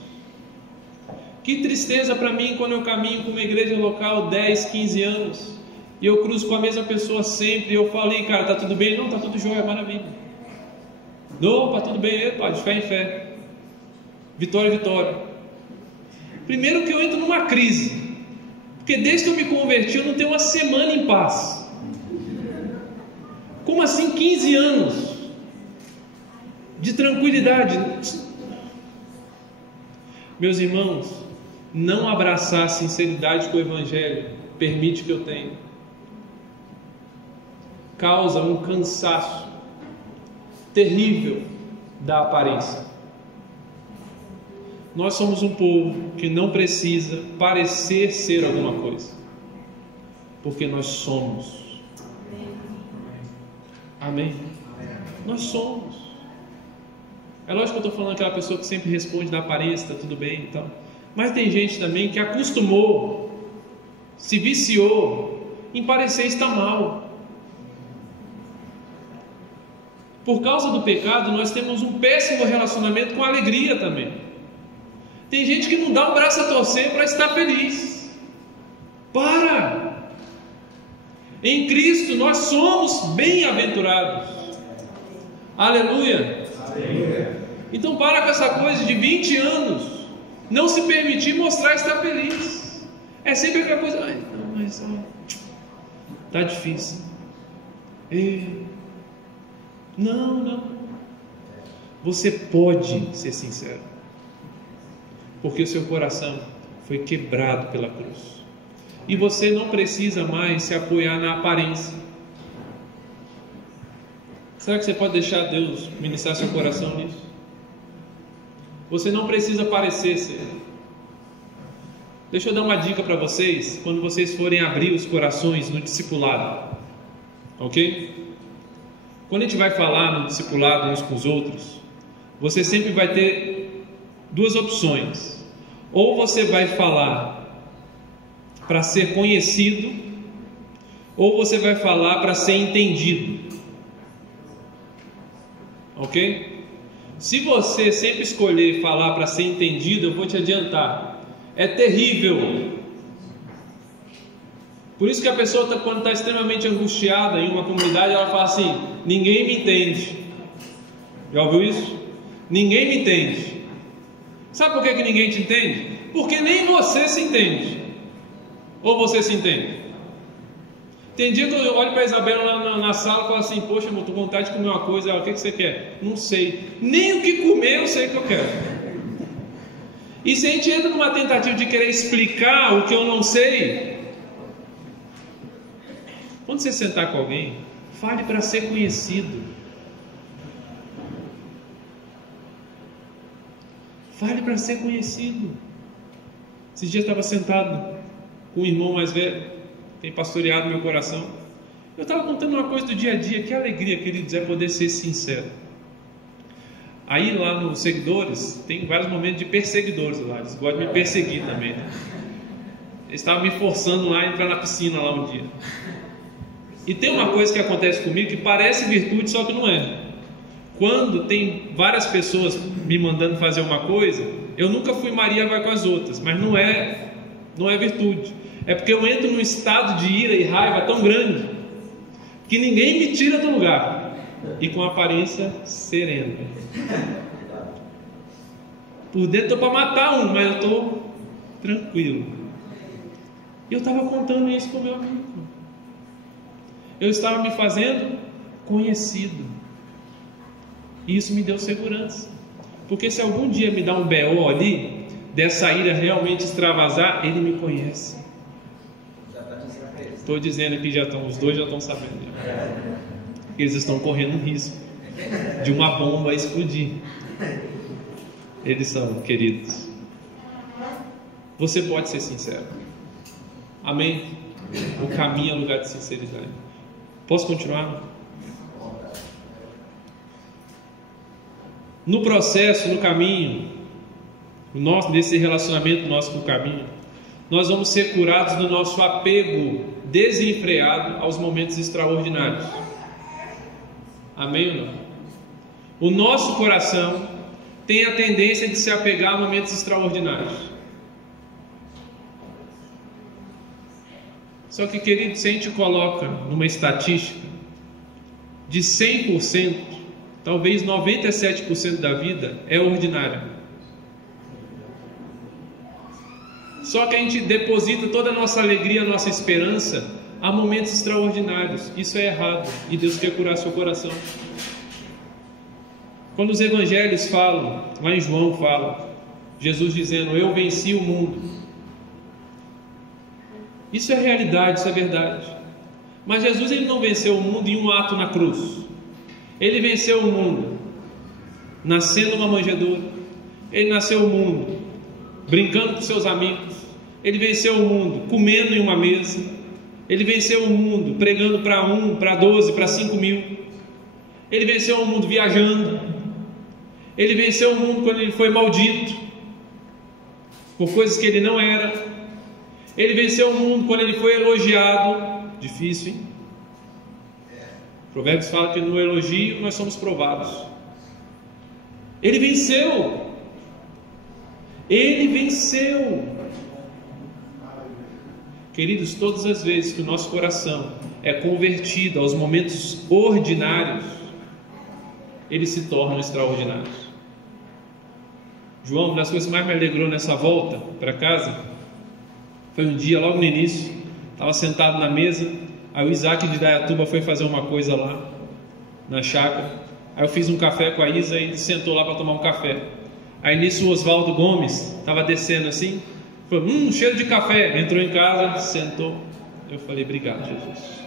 Que tristeza para mim quando eu caminho com uma igreja local 10, 15 anos e eu cruzo com a mesma pessoa sempre e eu falei: cara, tá tudo bem? Não, tá tudo jóia, maravilha. Não, tá tudo bem, epa, de fé em fé. Vitória, vitória. Primeiro que eu entro numa crise, porque desde que eu me converti eu não tenho uma semana em paz. Como assim 15 anos de tranquilidade? Meus irmãos, não abraçar a sinceridade com o Evangelho permite que eu tenha, causa um cansaço terrível da aparência. Nós somos um povo que não precisa parecer ser alguma coisa, porque nós somos. Amém? Nós somos. É lógico que eu estou falando aquela pessoa que sempre responde da aparência, está tudo bem e tal. Mas tem gente também que acostumou, se viciou em parecer estar mal. Por causa do pecado, nós temos um péssimo relacionamento com a alegria também. Tem gente que não dá um braço a torcer para estar feliz. Para! Em Cristo nós somos bem-aventurados. Aleluia! Aleluia! Então para com essa coisa de 20 anos não se permitir mostrar estar feliz. É sempre aquela coisa: ai, não, mas tá difícil. Não. Você pode ser sincero, porque o seu coração foi quebrado pela cruz. E você não precisa mais se apoiar na aparência. Será que você pode deixar Deus ministrar seu coração nisso? Você não precisa parecer ser. Deixa eu dar uma dica para vocês, quando vocês forem abrir os corações no discipulado, ok? Quando a gente vai falar no discipulado uns com os outros, você sempre vai ter duas opções: ou você vai falar para ser conhecido, ou você vai falar para ser entendido, ok? Se você sempre escolher falar para ser entendido, eu vou te adiantar, é terrível. Por isso que a pessoa, quando está extremamente angustiada em uma comunidade, ela fala assim: ninguém me entende. Já ouviu isso? Ninguém me entende. Sabe por que ninguém te entende? Porque nem você se entende. Ou você se entende? Tem dia que eu olho para a Isabela lá na sala e falo assim: poxa, eu estou com vontade de comer uma coisa. Ela: o que você quer? Não sei. Nem o que comer eu sei que eu quero. E se a gente entra numa tentativa de querer explicar o que eu não sei, quando você sentar com alguém, fale para ser conhecido. Fale para ser conhecido. Esses dias eu estava sentado com um irmão mais velho, tem pastoreado meu coração. Eu estava contando uma coisa do dia a dia. Que alegria, queridos, é poder ser sincero. Aí lá nos seguidores, tem vários momentos de perseguidores lá. Eles gostam de me perseguir também, né? Eles estavam me forçando lá a entrar na piscina lá um dia. E tem uma coisa que acontece comigo que parece virtude, só que não é. Quando tem várias pessoas me mandando fazer uma coisa, eu nunca fui Maria vai com as outras, mas não é virtude. É porque eu entro num estado de ira e raiva tão grande que ninguém me tira do lugar, e com aparência serena. Por dentro estou para matar um, mas eu estou tranquilo. E eu estava contando isso com o meu amigo. Eu estava me fazendo conhecido. E isso me deu segurança. Porque se algum dia me dá um BO ali, dessa ira realmente extravasar, ele me conhece. Estou dizendo que os dois já estão sabendo. Eles estão correndo um risco de uma bomba explodir. Eles são queridos. Você pode ser sincero. Amém? O caminho é lugar de sinceridade. Posso continuar? No processo, no caminho, desse relacionamento nosso com o caminho, nós vamos ser curados do nosso apego desenfreado aos momentos extraordinários. Amém ou não? O nosso coração tem a tendência de se apegar a momentos extraordinários. Só que, querido, se a gente coloca numa estatística de 100%, talvez 97% da vida é ordinária. Só que a gente deposita toda a nossa alegria, a nossa esperança a momentos extraordinários. Isso é errado, e Deus quer curar seu coração. Quando os evangelhos falam, lá em João fala, Jesus dizendo: eu venci o mundo. Isso é realidade, isso é verdade. Mas Jesus, ele não venceu o mundo em um ato na cruz. Ele venceu o mundo nascendo numa manjedoura. Ele nasceu o mundo brincando com seus amigos. Ele venceu o mundo comendo em uma mesa. Ele venceu o mundo pregando para 1, para 12, para 5 mil. Ele venceu o mundo viajando. Ele venceu o mundo quando ele foi maldito por coisas que ele não era. Ele venceu o mundo quando ele foi elogiado. Difícil, hein? Provérbios fala que no elogio nós somos provados. Ele venceu. Ele venceu. Queridos, todas as vezes que o nosso coração é convertido aos momentos ordinários, eles se tornam extraordinários. João, uma das coisas que mais me alegrou nessa volta para casa foi um dia, logo no início, estava sentado na mesa. Aí o Isaac de Dayatuba foi fazer uma coisa lá na chácara. Aí eu fiz um café com a Isa e ele sentou lá para tomar um café. Aí nisso o Oswaldo Gomes estava descendo assim, falou: cheiro de café. Entrou em casa, sentou. Eu falei: obrigado, Jesus.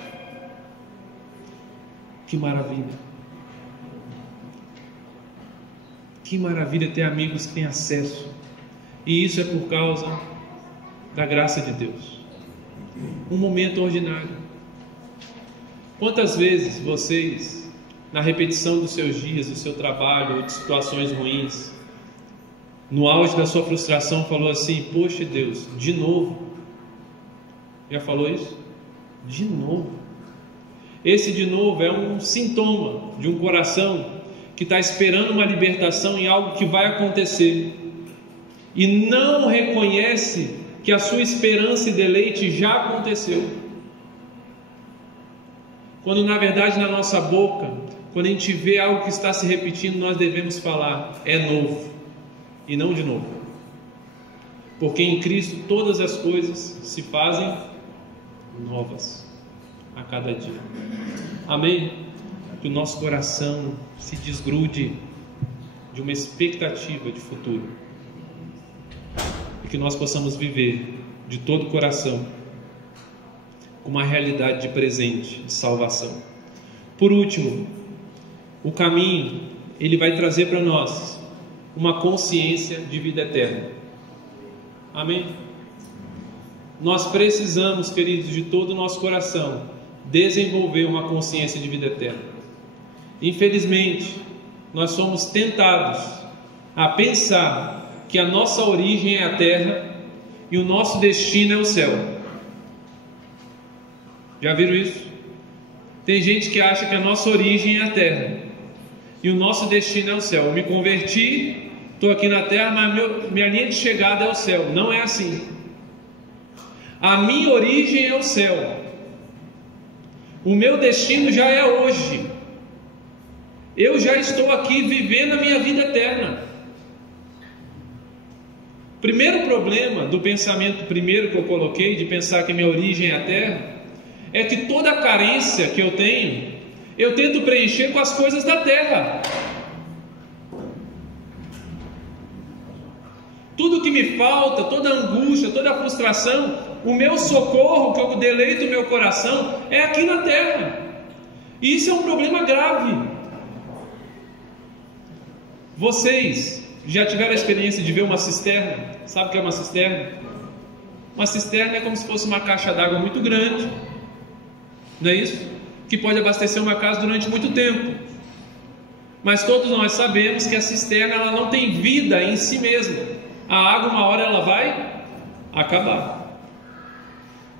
Que maravilha. Que maravilha ter amigos que têm acesso. E isso é por causa da graça de Deus. Um momento ordinário. Quantas vezes vocês, na repetição dos seus dias, do seu trabalho, ou de situações ruins, no auge da sua frustração, falou assim: poxa Deus, de novo? Já falou isso? De novo. Esse de novo é um sintoma de um coração que está esperando uma libertação em algo que vai acontecer e não reconhece que a sua esperança e deleite já aconteceu. quando na verdade na nossa boca, quando a gente vê algo que está se repetindo, nós devemos falar: é novo, e não de novo. Porque em Cristo todas as coisas se fazem novas a cada dia. Amém? Que o nosso coração se desgrude de uma expectativa de futuro, e que nós possamos viver de todo o coração com uma realidade de presente, de salvação. Por último, o caminho, ele vai trazer para nós uma consciência de vida eterna. Amém? Nós precisamos, queridos, de todo o nosso coração, desenvolver uma consciência de vida eterna. Infelizmente, nós somos tentados a pensar que a nossa origem é a terra e o nosso destino é o céu. Já viram isso? Tem gente que acha que a nossa origem é a terra e o nosso destino é o céu. Eu me converti, estou aqui na terra, mas minha linha de chegada é o céu. Não é assim. A minha origem é o céu. O meu destino já é hoje. Eu já estou aqui vivendo a minha vida eterna. Primeiro problema do pensamento primeiro que eu coloquei, de pensar que minha origem é a terra, é que toda a carência que eu tenho, eu tento preencher com as coisas da terra. Tudo que me falta, toda a angústia, toda a frustração, o meu socorro, que eu deleito o meu coração, é aqui na terra. E isso é um problema grave. Vocês já tiveram a experiência de ver uma cisterna? Sabe o que é uma cisterna? Uma cisterna é como se fosse uma caixa d'água muito grande, não é isso? Que pode abastecer uma casa durante muito tempo. Mas todos nós sabemos que a cisterna, ela não tem vida em si mesma. A água, uma hora, ela vai acabar.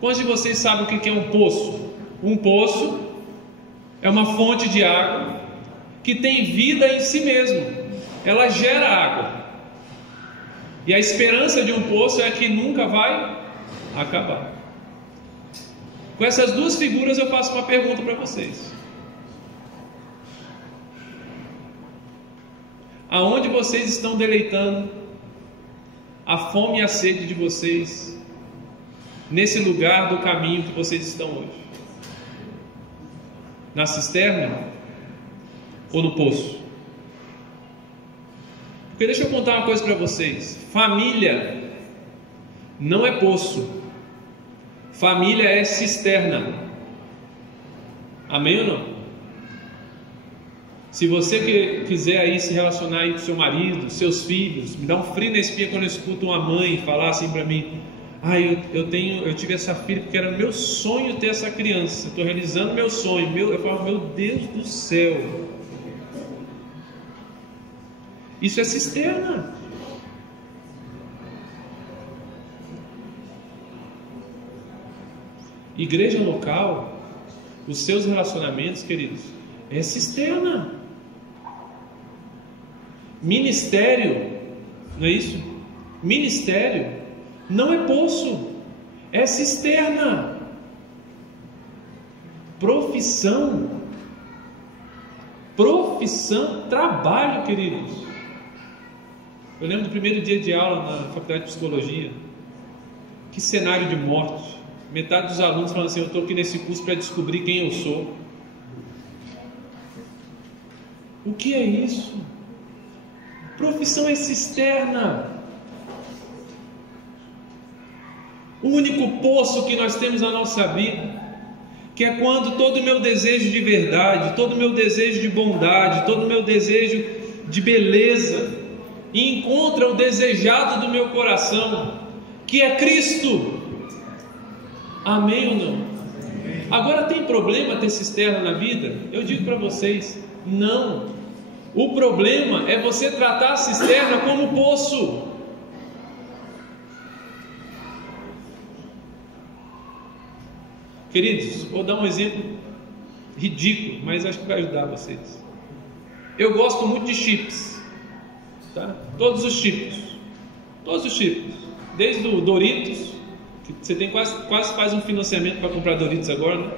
Quantos de vocês sabem o que é um poço? Um poço é uma fonte de água que tem vida em si mesmo. Ela gera água. E a esperança de um poço é que nunca vai acabar. Com essas duas figuras eu faço uma pergunta para vocês. Aonde vocês estão deleitando a fome e a sede de vocês, nesse lugar do caminho que vocês estão hoje? Na cisterna ou no poço? Porque deixa eu contar uma coisa para vocês: família não é poço, família é cisterna. Amém ou não? Se você quiser aí se relacionar aí com seu marido, seus filhos, me dá um frio na espinha quando eu escuto uma mãe falar assim para mim: eu tive essa filha porque era meu sonho ter essa criança, estou realizando meu sonho. Eu falo: meu Deus do céu, isso é cisterna. Igreja local, os seus relacionamentos, queridos, é cisterna. Ministério, não é isso? Ministério não é poço, é cisterna. Profissão, trabalho, queridos. Eu lembro do primeiro dia de aula na faculdade de psicologia. Que cenário de morte. Metade dos alunos falando assim: eu estou aqui nesse curso para descobrir quem eu sou. O que é isso? Profissão é cisterna. O único poço que nós temos na nossa vida, que é quando todo o meu desejo de verdade, todo o meu desejo de bondade, todo o meu desejo de beleza encontra o desejado do meu coração, que é Cristo. Amém ou não? Agora, tem problema ter cisterna na vida? Eu digo para vocês: não. O problema é você tratar a cisterna como poço. Queridos, vou dar um exemplo ridículo, mas acho que vai ajudar vocês. Eu gosto muito de chips, tá? Todos os chips, desde o Doritos, que você tem quase faz um financiamento para comprar Doritos agora, né?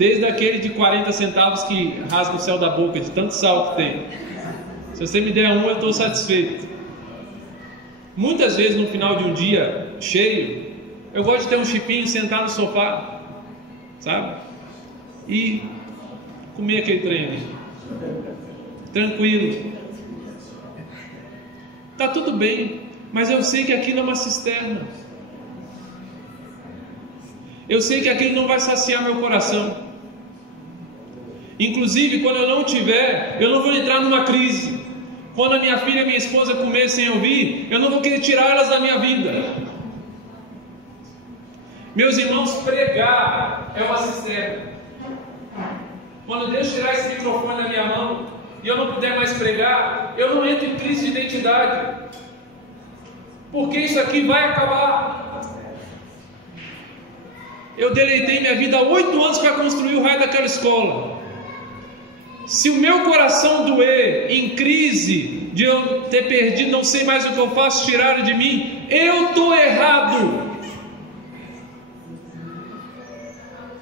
Desde aquele de 40 centavos que rasga o céu da boca, de tanto sal que tem. Se você me der um, eu estou satisfeito. Muitas vezes no final de um dia cheio, eu gosto de ter um chipinho, sentar no sofá, sabe? E comer aquele trem ali. Tranquilo. Tá tudo bem, mas eu sei que aquilo é uma cisterna. Eu sei que aquilo não vai saciar meu coração. Inclusive, quando eu não tiver, eu não vou entrar numa crise. Quando a minha filha e a minha esposa comer sem ouvir, eu não vou querer tirar elas da minha vida. Meus irmãos, pregar é uma cisterna. Quando Deus tirar esse microfone da minha mão e eu não puder mais pregar, eu não entro em crise de identidade, porque isso aqui vai acabar. Eu deleitei minha vida há 8 anos para construir o raio daquela escola. Se o meu coração doer em crise de eu ter perdido, não sei mais o que eu faço, tiraram de mim, eu estou errado.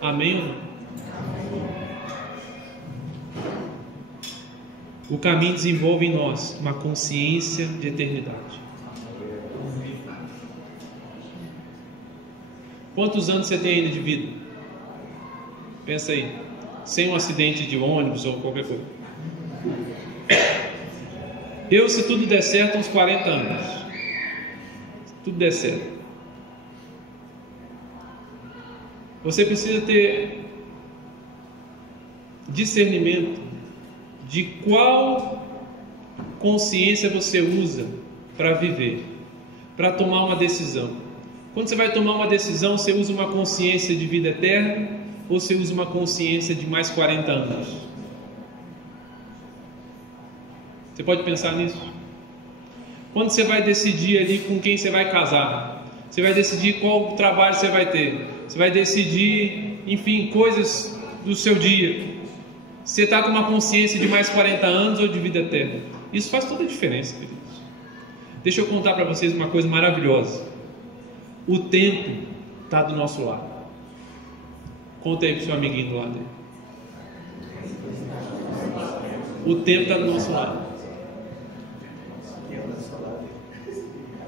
Amém? O caminho desenvolve em nós uma consciência de eternidade. Quantos anos você tem ainda de vida? Pensa aí, sem um acidente de ônibus ou qualquer coisa. Eu, se tudo der certo, uns 40 anos. Se tudo der certo. Você precisa ter discernimento de qual consciência você usa para viver, para tomar uma decisão. Quando você vai tomar uma decisão, você usa uma consciência de vida eterna ou você usa uma consciência de mais 40 anos? Você pode pensar nisso? Quando você vai decidir ali com quem você vai casar, você vai decidir qual trabalho você vai ter, você vai decidir, enfim, coisas do seu dia. Você está com uma consciência de mais 40 anos ou de vida eterna? Isso faz toda a diferença, queridos. Deixa eu contar para vocês uma coisa maravilhosa. O tempo está do nosso lado. Conta aí para o seu amiguinho do lado dele. O tempo está do nosso lado.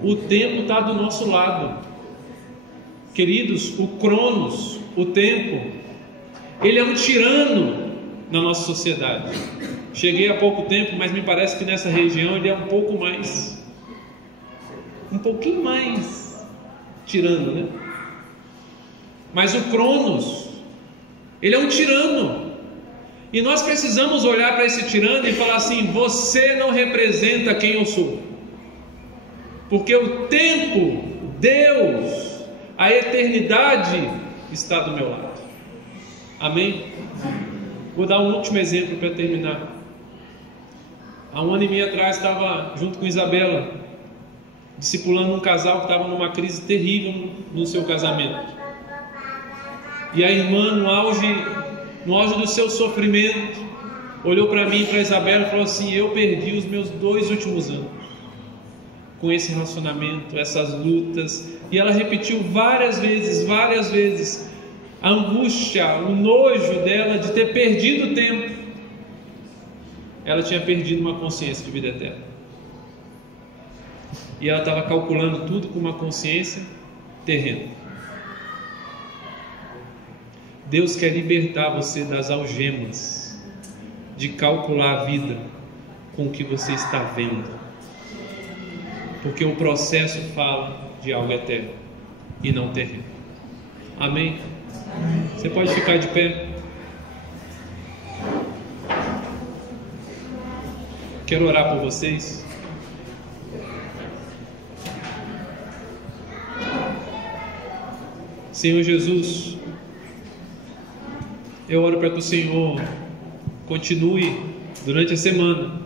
O tempo está do nosso lado. Queridos, o Cronos, o tempo, ele é um tirano na nossa sociedade. Cheguei há pouco tempo, mas me parece que nessa região ele é um pouquinho mais tirano, né? Mas o Cronos, ele é um tirano, e nós precisamos olhar para esse tirano e falar assim: você não representa quem eu sou, porque o tempo, Deus, a eternidade está do meu lado. Amém? Vou dar um último exemplo para terminar. Há 1 ano e meio atrás estava junto com Isabela, discipulando um casal que estava numa crise terrível no seu casamento. E a irmã, no auge do seu sofrimento, olhou para mim e para Isabela e falou assim: eu perdi os meus 2 últimos anos com esse relacionamento, essas lutas. E ela repetiu várias vezes a angústia, o nojo dela de ter perdido o tempo. Ela tinha perdido uma consciência de vida eterna, e ela estava calculando tudo com uma consciência terrena. Deus quer libertar você das algemas de calcular a vida com o que você está vendo, porque o processo fala de algo eterno e não terreno. Amém? Você pode ficar de pé. Quero orar por vocês. Senhor Jesus, eu oro para que o Senhor continue durante a semana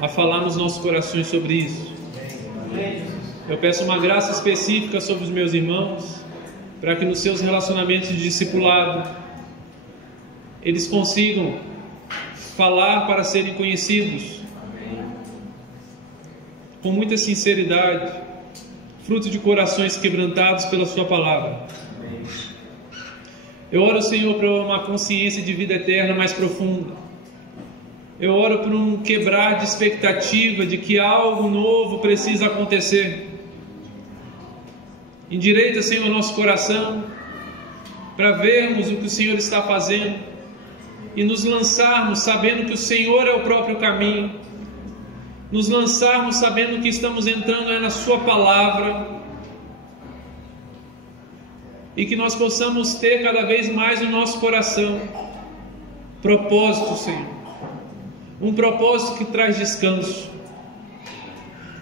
a falar nos nossos corações sobre isso. Eu peço uma graça específica sobre os meus irmãos, para que nos seus relacionamentos de discipulado eles consigam falar para serem conhecidos com muita sinceridade, fruto de corações quebrantados pela sua palavra. Eu oro, Senhor, por uma consciência de vida eterna mais profunda. Eu oro por um quebrar de expectativa de que algo novo precisa acontecer. Endireita, Senhor, nosso coração para vermos o que o Senhor está fazendo e nos lançarmos sabendo que o Senhor é o próprio caminho, nos lançarmos sabendo que estamos entrando na Sua palavra, e que nós possamos ter cada vez mais no nosso coração propósito, Senhor, um propósito que traz descanso,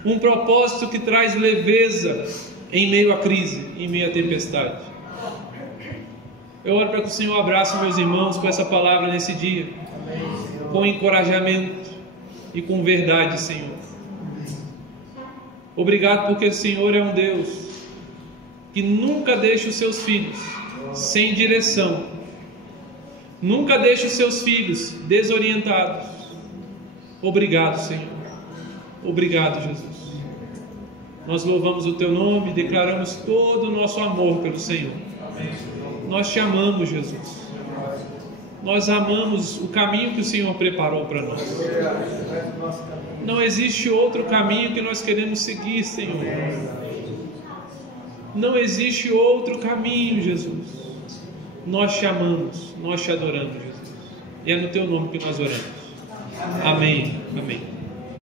um propósito que traz leveza em meio à crise, em meio à tempestade. Eu oro para que o Senhor abrace meus irmãos com essa palavra nesse dia, com encorajamento e com verdade, Senhor. Obrigado porque o Senhor é um Deus que nunca deixa os seus filhos sem direção, nunca deixa os seus filhos desorientados. Obrigado, Senhor. Obrigado, Jesus. Nós louvamos o Teu nome e declaramos todo o nosso amor pelo Senhor. Nós te amamos, Jesus. Nós amamos o caminho que o Senhor preparou para nós. Não existe outro caminho que nós queremos seguir, Senhor. Não existe outro caminho, Jesus. Nós te amamos, nós te adoramos, Jesus. E é no Teu nome que nós oramos. Amém. Amém.